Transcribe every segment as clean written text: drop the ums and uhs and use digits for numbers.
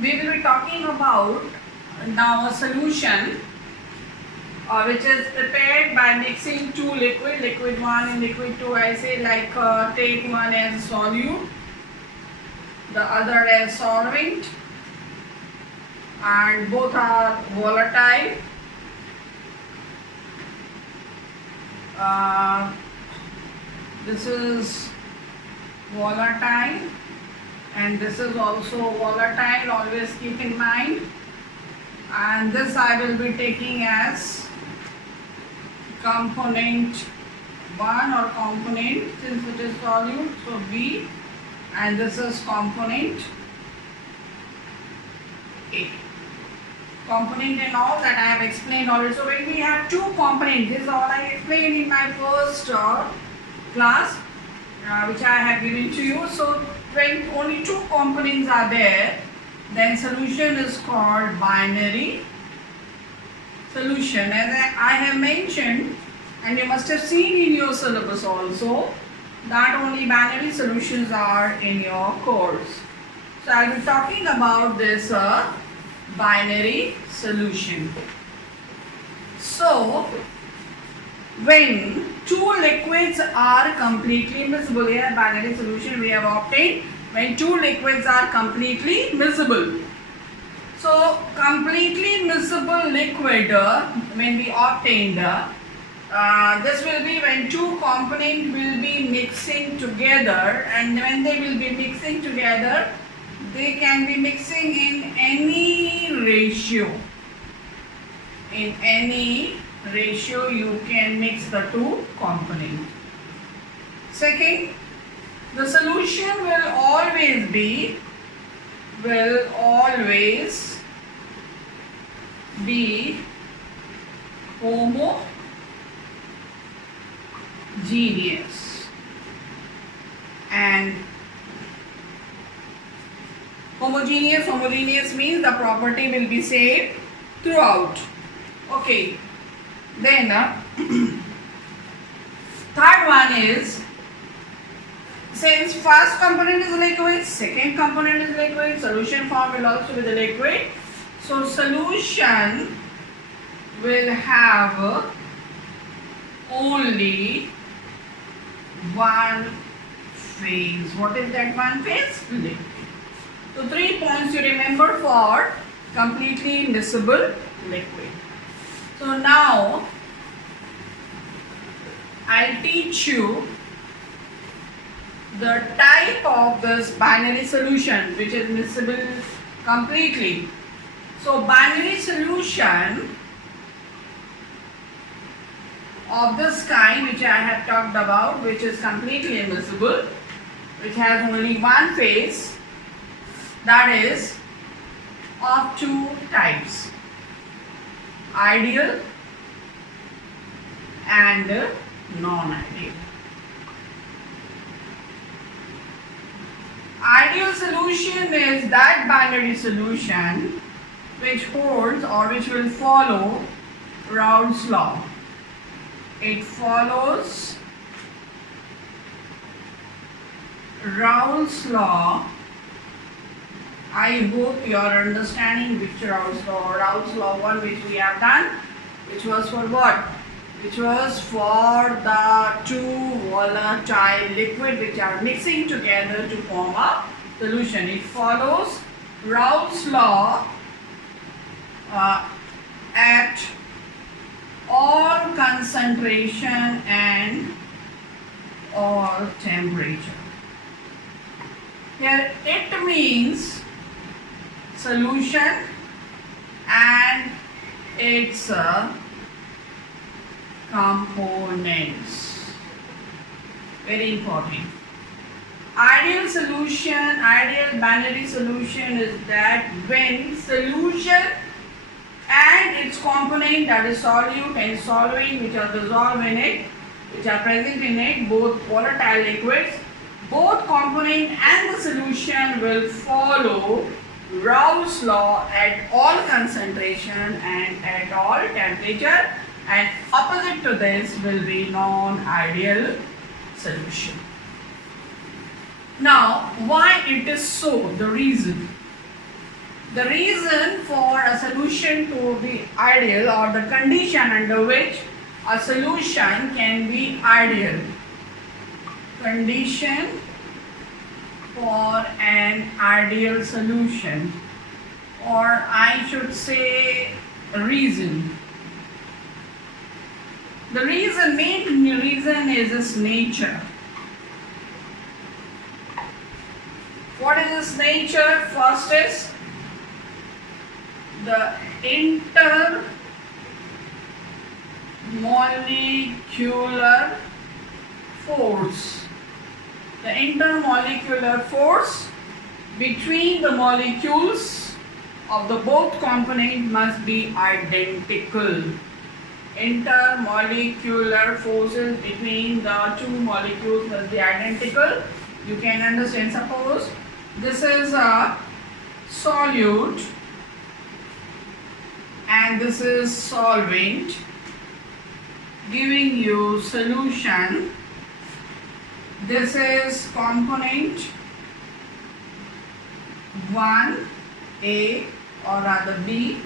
we will be talking about now a solution which is prepared by mixing two liquid 1 and liquid 2. I say like take one as solute, the other as solvent, and both are volatile. This is volatile and this is also volatile, always keep in mind. And this I will be taking as component 1 or component, since it is solute, so B, and this is component A. Component and all that I have explained already. So when we have two components, this is all I explained in my first class which I have given to you. So when only two components are there, then solution is called binary solution. As I have mentioned, and you must have seen in your syllabus also, that only binary solutions are in your course. So I will be talking about this binary solution. So when two liquids are completely miscible, here binary solution we have obtained when two liquids are completely miscible. So completely miscible liquid when we obtained this will be when two components will be mixing together, and when they will be mixing together, they can be mixing in any ratio. In any ratio you can mix the two components. Second, the solution will always be homogeneous, and homogeneous means the property will be same throughout. Okay, then third one is, since first component is liquid, second component is liquid, solution form will also be the liquid. So solution will have only one phase. What is that one phase? Liquid. So 3 points you remember for completely miscible liquid. So now I'll teach you the type of this binary solution which is miscible completely. So binary solution of this kind which I have talked about, which is completely immiscible, which has only one phase, that is of two types, ideal and non-ideal. Ideal solution is that binary solution which holds or which will follow Raoult's law. It follows Raoult's law. I hope you are understanding which Raoult's law. Raoult's law 1 which we have done, which was for what? Which was for the two volatile liquid which are mixing together to form a solution. It follows Raoult's law at all concentration and all temperature. Here it means solution and its components. Very important. Ideal solution, ideal binary solution is that when solution and its component, that is solute and solvent, which are dissolved in it, which are present in it, both volatile liquids, both component and the solution will follow Raoult's law at all concentration and at all temperature, and opposite to this will be non-ideal solution. Now, why it is so? The reason. The reason for a solution to be ideal, or the condition under which a solution can be ideal. Condition for an ideal solution, or I should say reason. The main reason is its nature. What is its nature? First is the intermolecular force. The intermolecular force between the molecules of the both components must be identical. Intermolecular forces between the two molecules must be identical. You can understand, suppose this is a solute and this is solvent, giving you solution. This is component 1A, or rather B,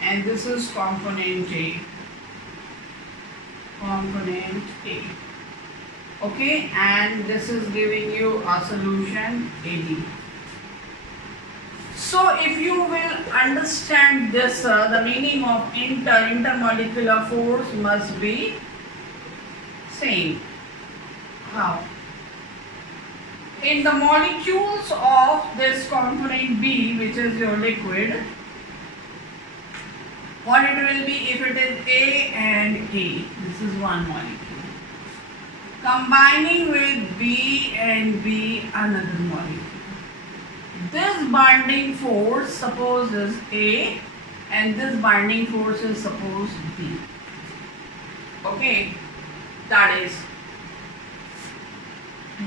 and this is component A. Component A. Okay, and this is giving you a solution AB. So if you will understand this, the meaning of intermolecular force must be same. How? In the molecules of this component B, which is your liquid, what it will be if it is A and A? This is one molecule. Combining with B and B, another molecule. This binding force suppose is A, and this binding force is suppose B. Okay, that is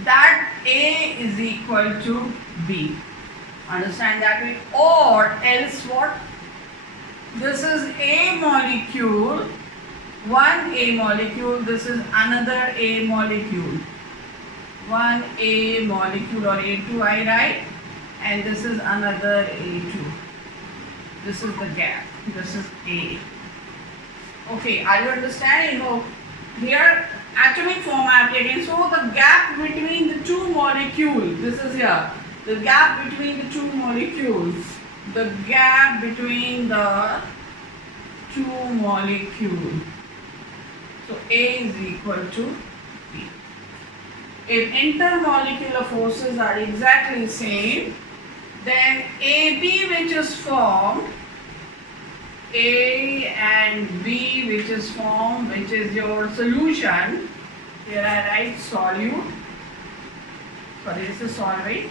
that A is equal to B. Understand that way? Or else what? This is A molecule, one A molecule, this is another A molecule. One A molecule, or A2 I write, and this is another A2. This is the gap. This is A. Okay, are you understanding? Oh, here atomic form I have taken. So the gap between the two molecules, this is here. The gap between the two molecules. The gap between the two molecules. So A is equal to B. If intermolecular forces are exactly same, then AB, which is formed, A and B, which is formed, which is your solution. Here I write solute. Sorry, this is solvent.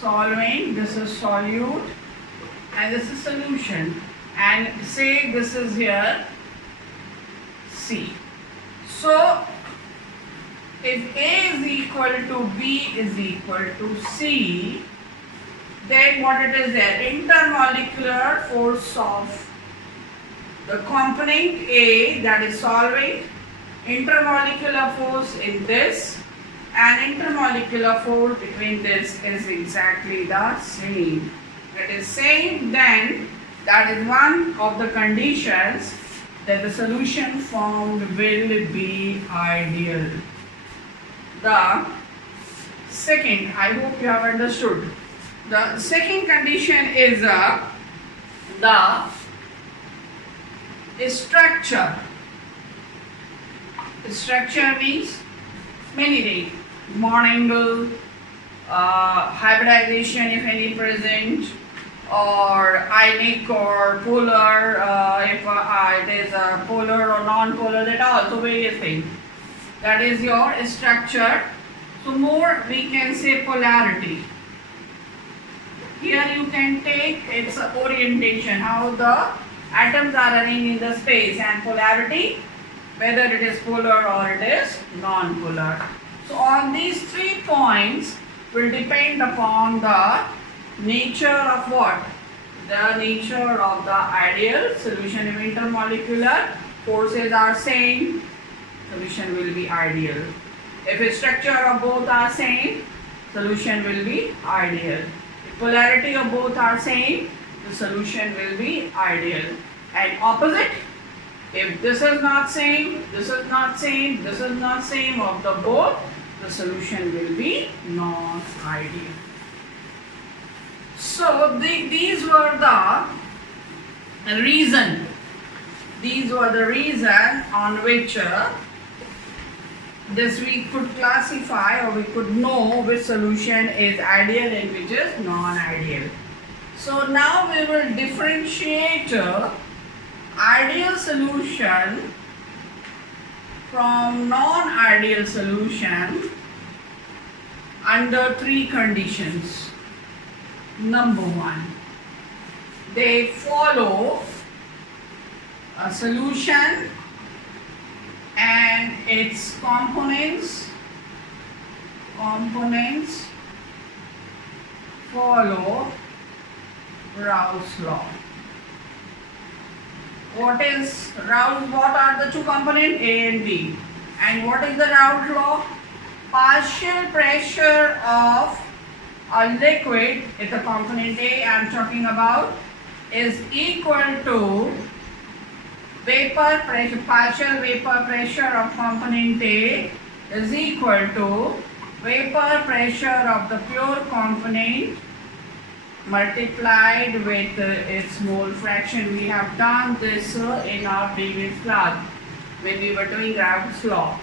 Solvent, this is solute, and this is solution. And say this is here C. So if A is equal to B is equal to C, then what it is there? Intermolecular force of the component A, that is solvent, intermolecular force in this, and intermolecular force between this is exactly the same. It is same, then that is one of the conditions that the solution formed will be ideal. The second, I hope you have understood. The second condition is the structure. Structure means many things. Bond angle, hybridization if any present, or ionic or polar, if it is polar or non-polar, that are also various things. That is your structure. So more we can say polarity. Here you can take its orientation, how the atoms are arranged in the space, and polarity, whether it is polar or it is non-polar. So on these 3 points will depend upon the nature of what? The nature of the ideal solution. If intermolecular forces are same, solution will be ideal. If the structure of both are same, solution will be ideal. If polarity of both are same, the solution will be ideal. And opposite, if this is not same, this is not same, this is not same of the both, the solution will be non-ideal. So these were the reason. These were the reason on which this we could classify, or we could know which solution is ideal and which is non-ideal. So now we will differentiate ideal solution from non-ideal solution under three conditions. Number one, they follow a solution and its components follow Raoult's law. What are the two components? A and B. And what is the Raoult law? Partial pressure of a liquid, if the component A I am talking about, is equal to vapor pressure, partial vapor pressure of component A is equal to vapor pressure of the pure component multiplied with its mole fraction. We have done this in our previous class when we were doing Raoult's law.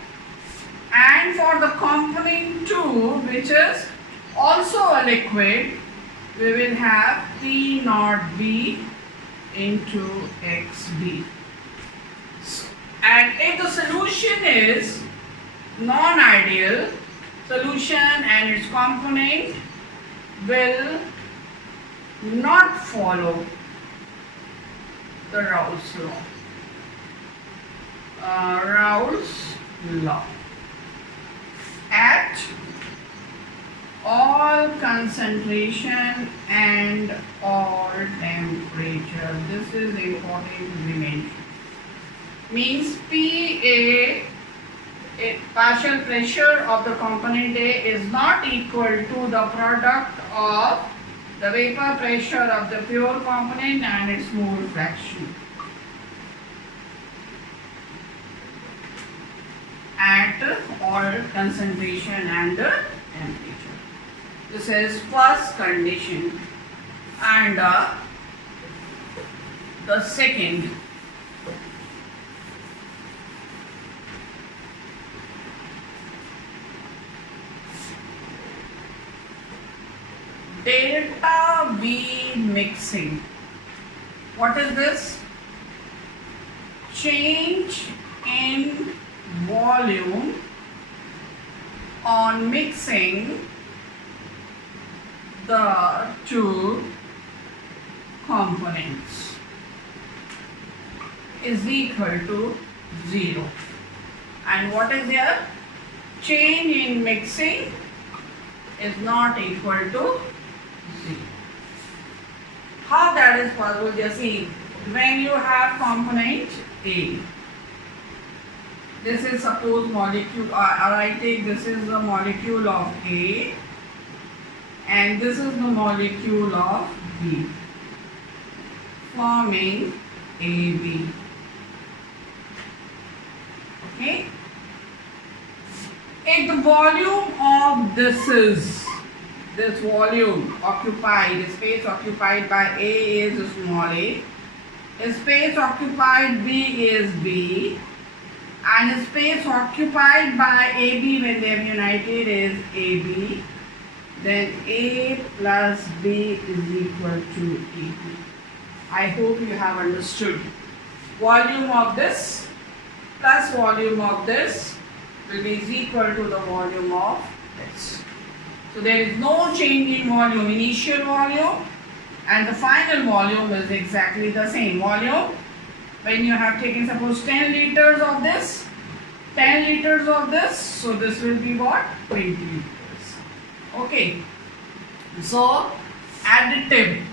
And for the component 2, which is also a liquid, we will have P naught B into XB. And if the solution is non-ideal, solution and its component will not follow the Raoult's law. Raoult's law. At all concentration and all temperature. This is important to be mentioned. Means PA, partial pressure of the component A is not equal to the product of the vapor pressure of the pure component and its mole fraction. At all concentration and temperature. This is first condition. And the second, delta V mixing. What is this? Change in volume on mixing the two components is equal to 0. And what is here? Change in mixing is not equal to 0. How that is possible? Just see, when you have component A, this is suppose molecule, I take this is the molecule of A and this is the molecule of B, forming AB. Okay? If the volume of this volume occupied, the space occupied by A is small a, space occupied B is B, and space occupied by AB when they are united is AB, then A plus B is equal to AB. I hope you have understood. Volume of this plus volume of this will be equal to the volume of this. So there is no change in volume, initial volume and the final volume is exactly the same volume. When you have taken suppose 10 liters of this, 10 liters of this, so this will be what? 20 liters. Okay. So additive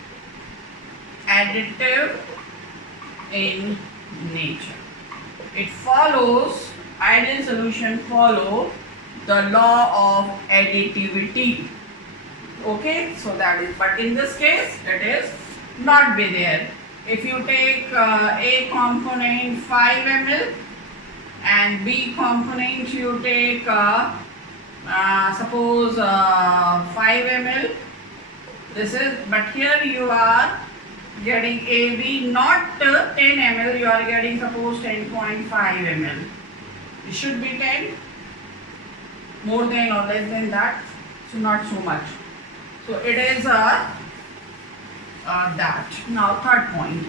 in nature. It follows, ideal solution follow the law of additivity. Okay, so that is, but in this case it is not be there. If you take A component 5 ml and B component you take suppose 5 ml, this is, but here you are getting AB not 10 ml, you are getting suppose 10.5 ml. It should be 10, more than or less than that, so not so much. So it is that. Now third point.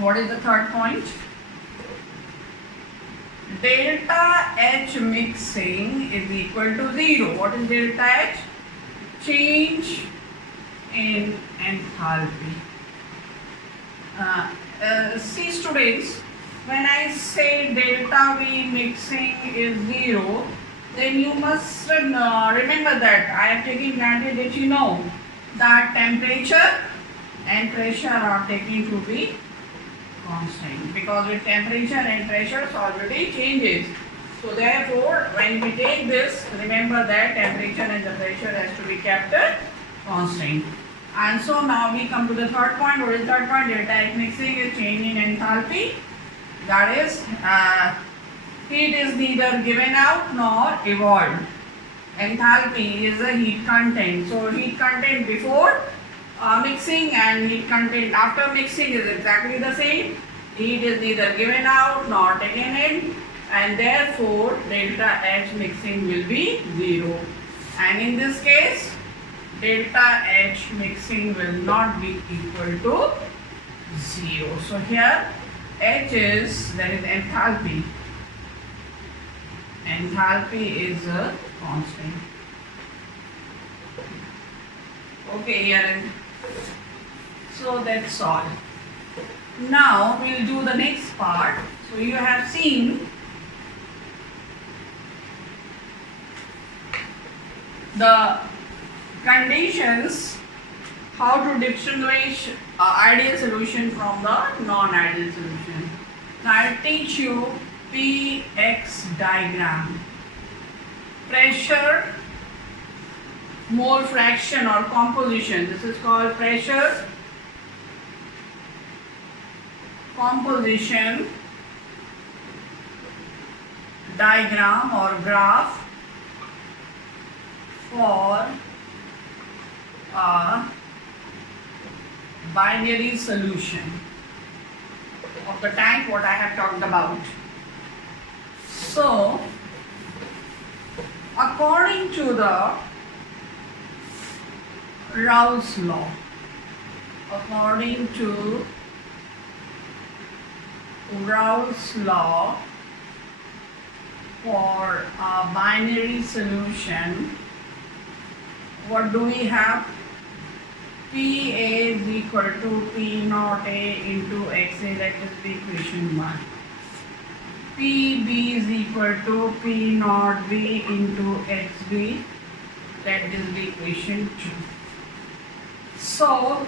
What is the third point? Delta H mixing is equal to 0. What is delta H? Change in enthalpy. See students, when I say delta V mixing is 0, then you must remember that I am taking granted that you know that temperature and pressure are taken to be constant, because with temperature and pressure solidity changes. So therefore, when we take this, remember that temperature and the pressure has to be kept constant. And so now we come to the third point. What is the third point? Delta H mixing is change in enthalpy. That is, heat is neither given out nor evolved. Enthalpy is the heat content. So heat content before mixing and heat content after mixing is exactly the same. Heat is neither given out nor taken in, and therefore delta H mixing will be 0. And in this case, delta H mixing will not be equal to 0. So here H is, that is enthalpy. Enthalpy is a constant. Okay, here. So that's all. Now we'll do the next part. So you have seen the conditions, how to distinguish ideal solution from the non-ideal solution. Now I'll teach you PX diagram. Pressure, mole fraction or composition. This is called pressure, composition diagram or graph for a binary solution of the tank what I have talked about. So according to the Raoult's law, according to Raoult's law for a binary solution, what do we have? PA is equal to P naught A into XA, that is the equation 1. PB is equal to P naught B into XB, that is the equation 2. So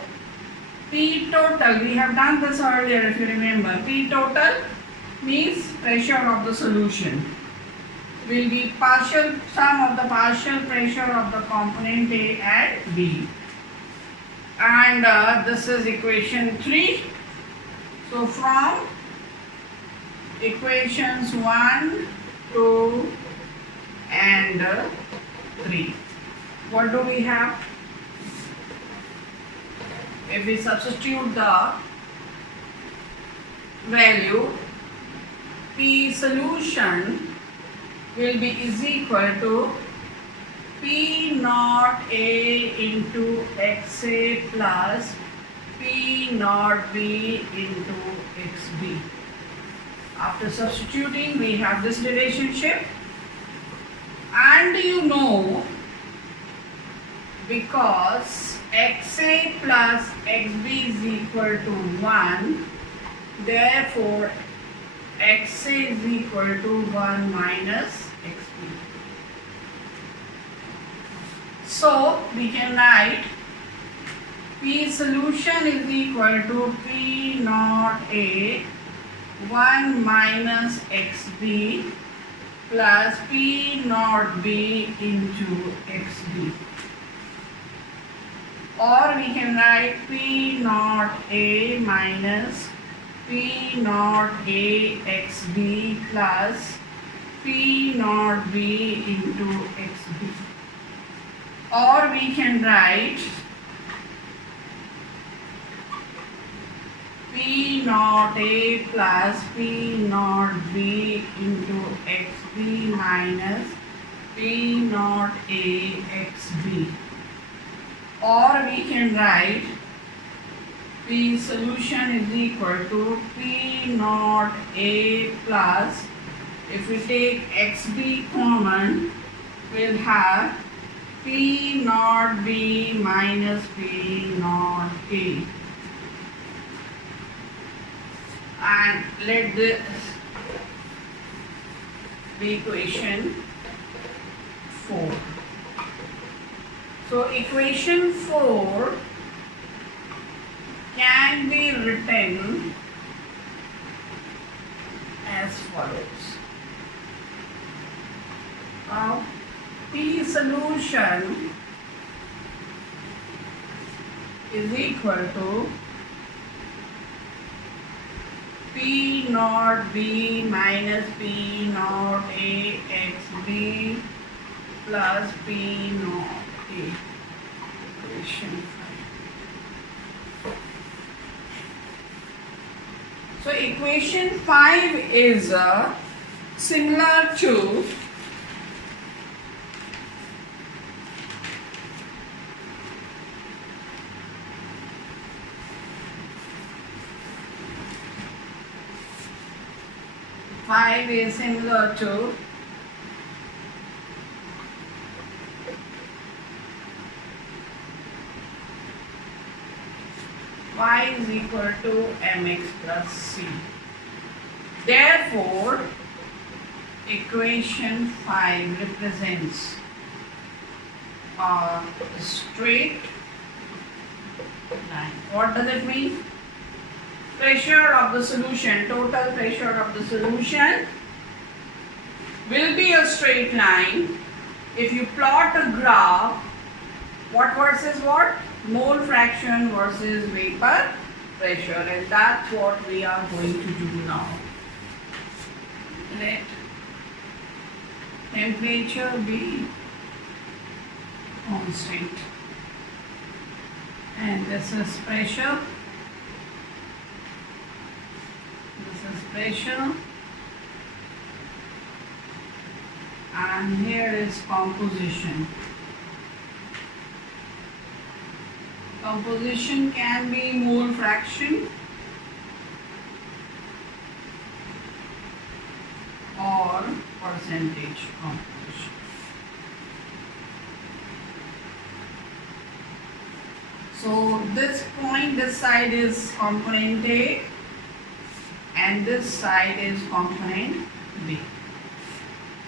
P total, we have done this earlier if you remember. P total means pressure of the solution will be partial sum of the partial pressure of the component A and B. And this is equation 3. So from equations 1, 2 and 3, what do we have? If we substitute the value, P solution will be is equal to P naught A into XA plus P naught B into XB. After substituting, we have this relationship, and you know, because XA plus XB is equal to 1, therefore XA is equal to 1 minus XB. So we can write P solution is equal to P naught A 1 minus XB plus P naught B into XB. Or we can write P naught A minus P naught A XB plus P naught B into XB. Or we can write P naught A plus P naught B into XB minus P naught A XB. Or we can write P solution is equal to P naught A plus, if we take XB common, we'll have P naught B minus P naught A. And let this be equation 4. So equation 4 can be written as follows. Now P solution is equal to P naught B minus P naught A XB plus P naught A. Equation 5. So equation 5 is similar to y is equal to mx plus c. Therefore, equation 5 represents a straight line. What does it mean? Pressure of the solution, total pressure of the solution will be a straight line if you plot a graph, what versus what? Mole fraction versus vapor pressure, and that's what we are going to do now. Let temperature be constant, and this is pressure. Pressure, and here is composition. Composition can be mole fraction or percentage composition. So this point, this side is component A, and this side is component B.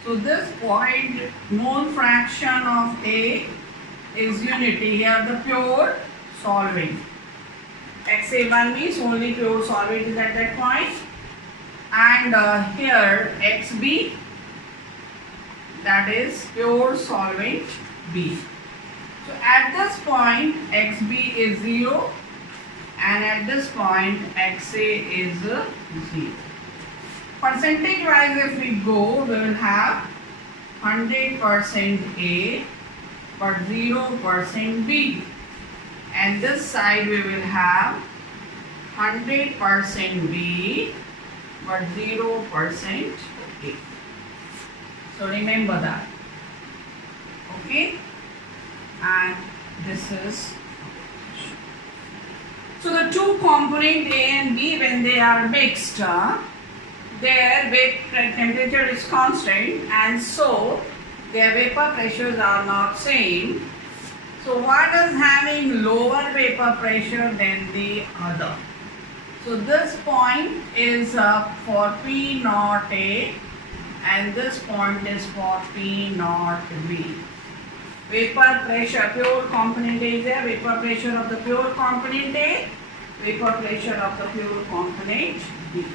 So this point, mole fraction of A is unity. Here the pure solvent. XA1 means only pure solvent is at that point. And here XB, that is pure solvent B. So at this point XB is 0. And at this point XA is 0. Percentage wise, if we go, we will have 100% A but 0% B, and this side we will have 100% B but 0% A. So remember that. Okay, and this is. So the two component A and B, when they are mixed, their temperature is constant, and so their vapor pressures are not same. So one is having lower vapor pressure than the other. So this point is for P naught A, and this point is for P naught B. Vapor pressure, pure component A is there, vapor pressure of the pure component A, vapor pressure of the pure component B.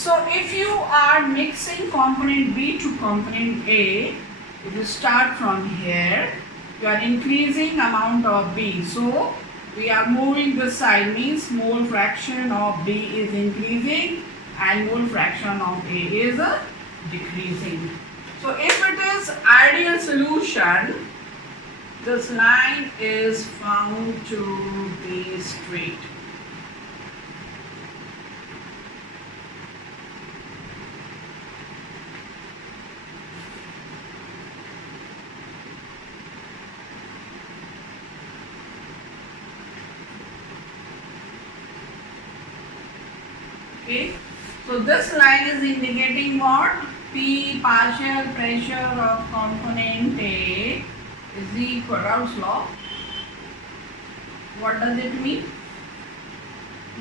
So if you are mixing component B to component A, if you start from here, you are increasing amount of B. So we are moving this side, means mole fraction of B is increasing and mole fraction of A is decreasing. So if it is ideal solution, this line is found to be straight. Okay, so this line is indicating what? P partial pressure of component A is equal to Raoult's law. What does it mean?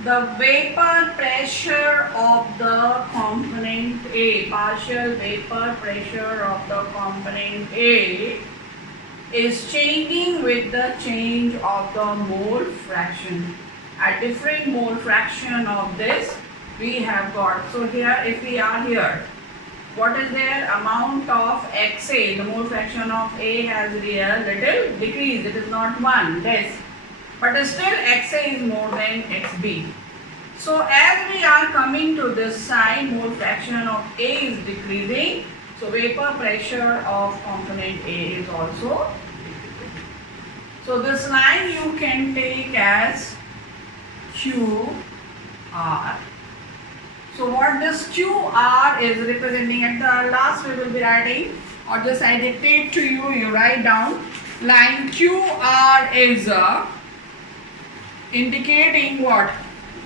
The vapor pressure of the component A, partial vapor pressure of the component A is changing with the change of the mole fraction. At different mole fraction of this, we have got, so here if we are here, what is their amount of XA, the mole fraction of A has a little decreased, it is not 1, less, but still XA is more than XB. So as we are coming to this side, mole fraction of A is decreasing, so vapor pressure of component A is also decreasing. So this line you can take as QR. So what this QR is representing, at the last we will be writing, or just I dictate to you, you write down, line QR is indicating what?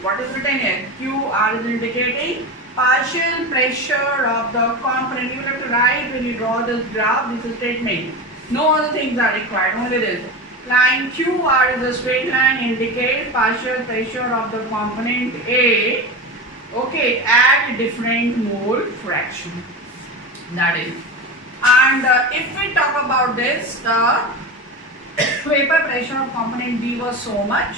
What is written here? QR is indicating partial pressure of the component. You will have to write when you draw this graph, this statement. No other things are required, only this. Line QR is a straight line, indicates partial pressure of the component A, okay, at different mole fraction. That is. And if we talk about this, the vapor pressure of component B was so much,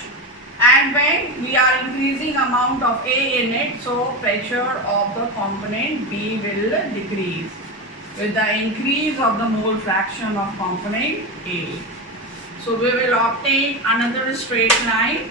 and when we are increasing amount of A in it, so pressure of the component B will decrease with the increase of the mole fraction of component A. So we will obtain another straight line.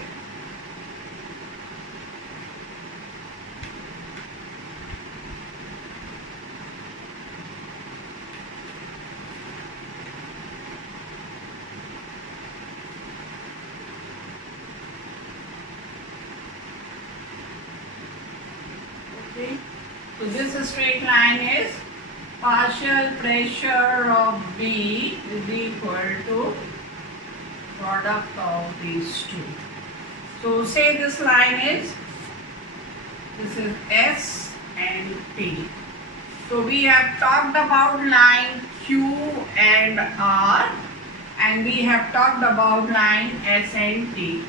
Okay. So this straight line is partial pressure of B is equal to product of these two. So say this line is, this is S and T. So we have talked about line Q and R, and we have talked about line S and T.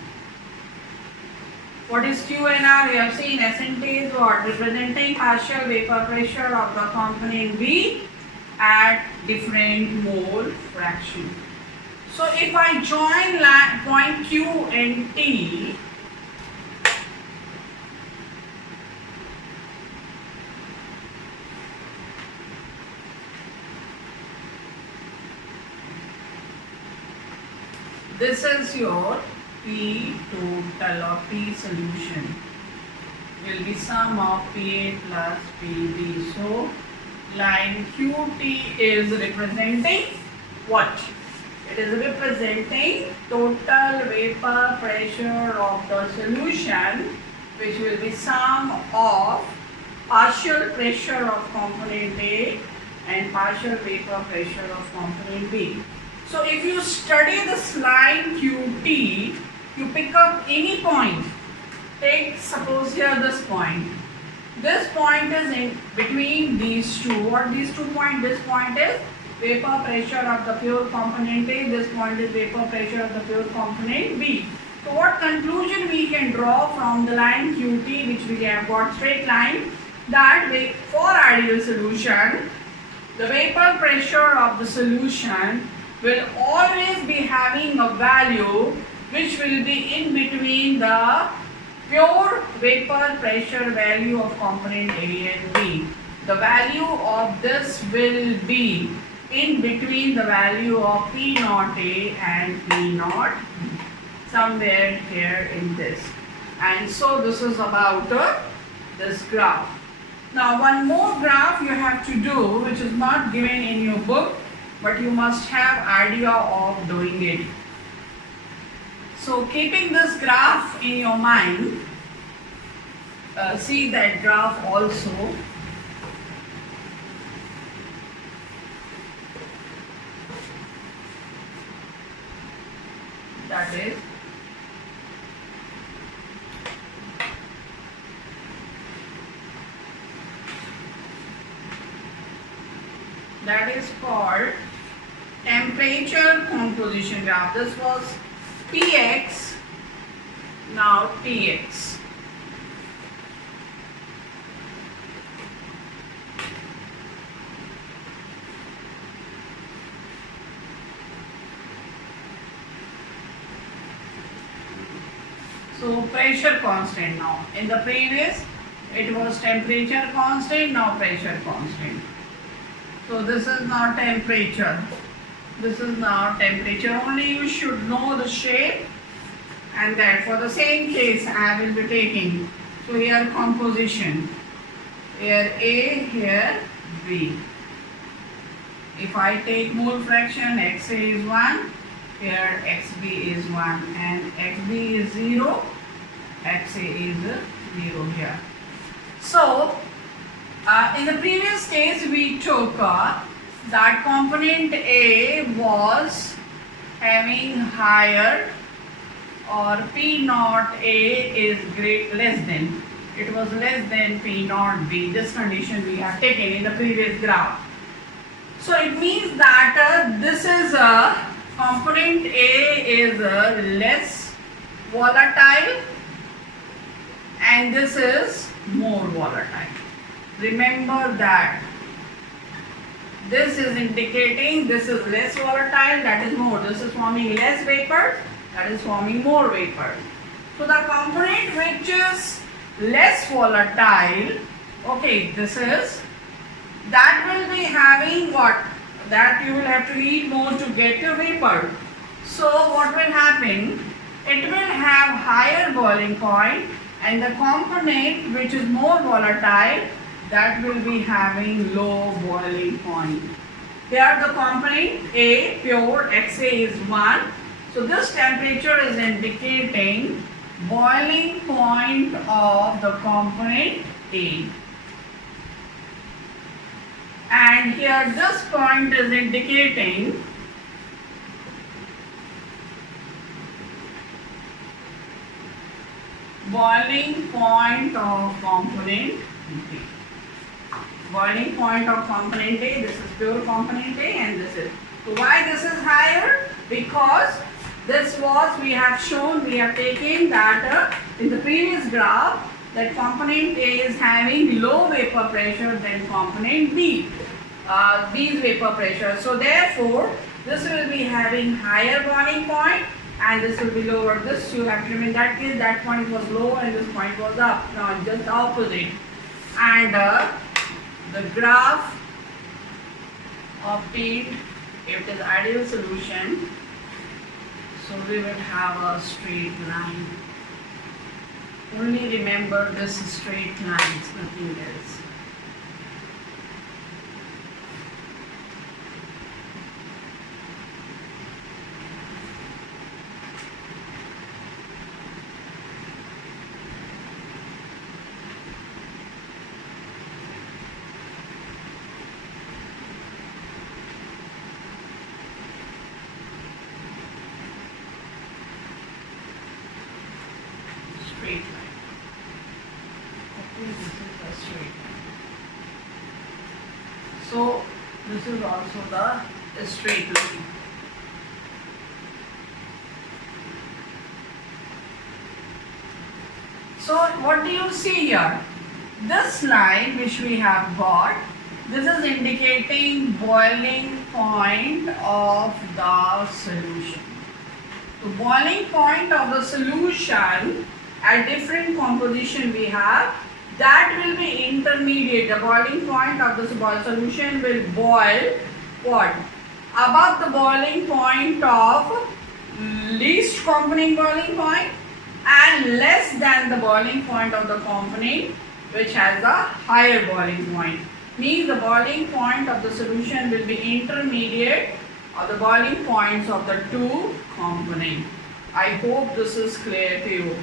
What is Q and R? We have seen S and T is what? Representing partial vapor pressure of the component B at different mole fraction. So if I join point Q and T, this is your P total or P solution. Will be sum of PA plus PB. So line QT is representing what? It is representing total vapor pressure of the solution, which will be sum of partial pressure of component A and partial vapor pressure of component B. So if you study this line QT, you pick up any point. Take suppose here this point. This point is in between these two. What these 2 points? This point is vapor pressure of the pure component A, this point is vapor pressure of the pure component B. So what conclusion we can draw from the line QT, which we have got straight line, that for ideal solution, the vapor pressure of the solution will always be having a value which will be in between the pure vapor pressure value of component A and B. The value of this will be in between the value of P naught A and P naught B, somewhere here in this. And so this is about this graph. Now one more graph you have to do, which is not given in your book, but you must have idea of doing it. So keeping this graph in your mind, see that graph also. That is called temperature composition graph. This was Px, now Tx. So pressure constant now. In the previous it was temperature constant, now pressure constant. So this is now temperature. This is now temperature. Only you should know the shape, and that for the same case I will be taking. So here composition. Here A, here B. If I take mole fraction, XA is 1, here XB is 1, and XB is 0, XA is 0 here. So in the case we took that component A was having higher, or P naught A is less than. It was less than P naught B. This condition we have taken in the previous graph. So it means that this is a component A is less volatile and this is more volatile. Remember that this is indicating this is less volatile, that is more. This is forming less vapor, that is forming more vapor. So the component which is less volatile, okay, this is, that will be having what? That you will have to heat more to get your vapor. So what will happen? It will have higher boiling point, and the component which is more volatile, that will be having low boiling point. Here the component A, pure, XA is 1. So this temperature is indicating boiling point of the component A. And here this point is indicating boiling point of component B. Boiling point of component A, this is pure component A and this is. So why this is higher? Because this was, we have shown, we are taking that in the previous graph, that component A is having low vapor pressure than component B. B's vapor pressure. So therefore, this will be having higher boiling point and this will be lower. This you have to remember, in that case that point was low and this point was up. Now just the opposite. And the graph of P, if it is ideal solution, so we will have a straight line. Only remember this straight lines, nothing else. Straight line. Okay, this is a straight line. So this is also the straight line. So what do you see here? This line which we have got, this is indicating boiling point of the solution. The boiling point of the solution at different composition we have, that will be intermediate. The boiling point of this solution will boil what? Above the boiling point of least component boiling point and less than the boiling point of the component which has a higher boiling point. Means the boiling point of the solution will be intermediate of the boiling points of the two components. I hope this is clear to you.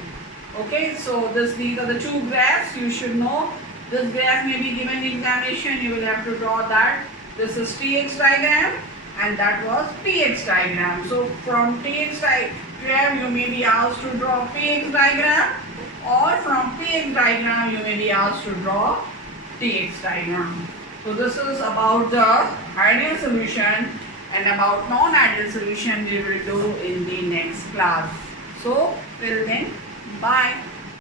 Okay, so these are the two graphs. You should know this graph may be given in examination. You will have to draw that. This is Tx diagram and that was Px diagram. So from Tx diagram you may be asked to draw Px diagram, or from Px diagram you may be asked to draw Tx diagram. So this is about the ideal solution, and about non-ideal solution we will do in the next class. So till then, bye.